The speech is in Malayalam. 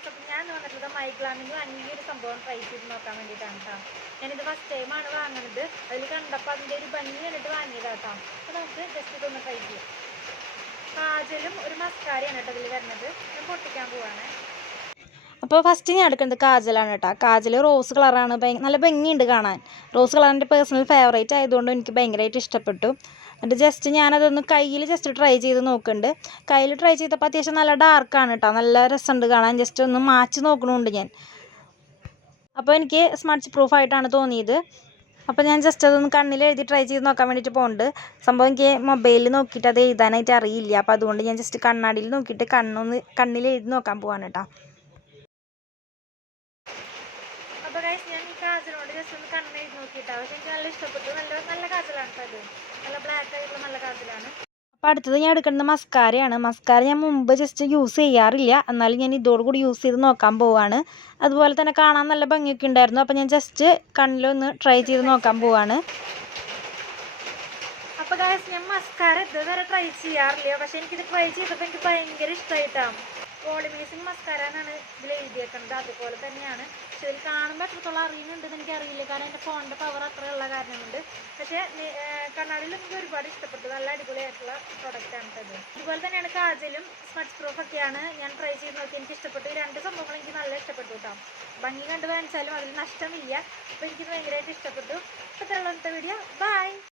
ഗൈസ്, അപ്പം ഞാൻ വന്നിട്ടുള്ളത് മൈഗ്ലാമിന് ഒരു സംഭവം ട്രൈ ചെയ്ത് നോക്കാൻ വേണ്ടിയിട്ടാണ് കേട്ടോ. ഞാനിത് ഫസ്റ്റ് ടൈമാണ് വാങ്ങുന്നത്. അതിൽ കണ്ടപ്പോൾ അതിൻ്റെ ഒരു ഭംഗി കണ്ടിട്ട് വാങ്ങിയതാണ് കേട്ടോ. അപ്പോൾ നമുക്ക് ജസ്റ്റ് ഇതൊന്ന് ട്രൈ ചെയ്യാം. കാജലും ഒരു മസ്കാരയാണ് കേട്ടോ ഇതിൽ വരുന്നത്. ഞാൻ പൊട്ടിക്കാൻ പോവാണ്. അപ്പോൾ ഫസ്റ്റ് ഞാൻ എടുക്കുന്നത് കാജലാണ് കേട്ടോ. കാജൽ റോസ് കളറാണ്, നല്ല ഭംഗിയുണ്ട് കാണാൻ. റോസ് കളർ എൻ്റെ പേഴ്സണൽ ഫേവറേറ്റ് ആയതുകൊണ്ട് എനിക്ക് ഭയങ്കരമായിട്ട് ഇഷ്ടപ്പെട്ടു. എന്നിട്ട് ജസ്റ്റ് ഞാനതൊന്ന് കയ്യിൽ ജസ്റ്റ് ട്രൈ ചെയ്ത് നോക്കുന്നുണ്ട്. കയ്യിൽ ട്രൈ ചെയ്തപ്പോൾ അത്യാവശ്യം നല്ല ഡാർക്കാണ് കേട്ടോ, നല്ല രസമുണ്ട് കാണാൻ. ജസ്റ്റ് ഒന്ന് മാച്ച് നോക്കണമുണ്ട് ഞാൻ. അപ്പോൾ എനിക്ക് സ്മഡ്ജ് പ്രൂഫായിട്ടാണ് തോന്നിയത്. അപ്പോൾ ഞാൻ ജസ്റ്റ് അതൊന്ന് കണ്ണിൽ എഴുതി ട്രൈ ചെയ്ത് നോക്കാൻ വേണ്ടിയിട്ട് പോകുന്നുണ്ട്. സംഭവം എനിക്ക് മൊബൈലിൽ നോക്കിയിട്ട് അത് എഴുതാനായിട്ട് അറിയില്ല. അപ്പോൾ അതുകൊണ്ട് ഞാൻ ജസ്റ്റ് കണ്ണാടിയിൽ നോക്കിയിട്ട് കണ്ണിൽ എഴുതി നോക്കാൻ പോവാണ് കേട്ടോ. അപ്പോൾ ഗൈസ്, ഞാൻ ഈ കാജലോട് ജസ്റ്റ് ഒന്ന് കണ്ണെഴുതി നോക്കിയിട്ടാണ്. പക്ഷേ എനിക്ക് നല്ല ഇഷ്ടപ്പെട്ടു. നല്ല കാജലാണ് കേട്ടോ. അത് നല്ല ബ്ലാക്ക് ആയിട്ടുള്ള നല്ല കാജലാണ്. അപ്പോൾ അടുത്തത് ഞാൻ എടുക്കുന്നത് മസ്കാരയാണ്. മസ്കാര ഞാൻ മുമ്പ് ജസ്റ്റ് യൂസ് ചെയ്യാറില്ല, എന്നാലും ഞാൻ ഇതോടുകൂടി യൂസ് ചെയ്ത് നോക്കാൻ പോവാണ്. അതുപോലെ തന്നെ കാണാൻ നല്ല ഭംഗിയൊക്കെ ഉണ്ടായിരുന്നു. അപ്പോൾ ഞാൻ ജസ്റ്റ് കണ്ണിലൊന്ന് ട്രൈ ചെയ്ത് നോക്കാൻ പോവാണ്. അപ്പോൾ ഗൈസ്, ഞാൻ മസ്കാര ഇതുവരെ ട്രൈ ചെയ്യാറില്ല. പക്ഷേ എനിക്കിത് ട്രൈ ചെയ്തപ്പോൾ എനിക്ക് ഭയങ്കര ഇഷ്ടമായിട്ടാണ്. പോളിമേസിങ് മസ്കാര എന്നാണ് ഇതിൽ എഴുതിയേക്കുന്നത്. അതുപോലെ തന്നെയാണ്. പക്ഷെ ഇതിൽ കാണുമ്പോൾ എത്രത്തോളം അറിയുന്നുണ്ടെന്ന് എനിക്കറിയില്ല, കാരണം എൻ്റെ ഫോണിൻ്റെ പവർ അത്രയുള്ള കാരണം കൊണ്ട്. പക്ഷേ കണ്ണാടിയിൽ എനിക്ക് ഒരുപാട് ഇഷ്ടപ്പെട്ടു. നല്ല അടിപൊളിയായിട്ടുള്ള പ്രൊഡക്റ്റാണ് ഇത്. അതുപോലെ തന്നെയാണ് കാജലും സ്മഡ്ജ് പ്രൂഫൊക്കെയാണ് ഞാൻ ട്രൈ ചെയ്ത് നോക്കി. എനിക്ക് ഇഷ്ടപ്പെട്ടു. ഈ രണ്ട് സംഭവങ്ങൾ എനിക്ക് നല്ല ഇഷ്ടപ്പെട്ടു കേട്ടോ. ഭംഗി കണ്ടു വാങ്ങിച്ചാലും അതിൽ നഷ്ടമില്ല. അപ്പോൾ എനിക്കിത് ഭയങ്കരമായിട്ട് ഇഷ്ടപ്പെട്ടു. അപ്പോൾ ഇത്രയുള്ള വീഡിയോ. ബൈ.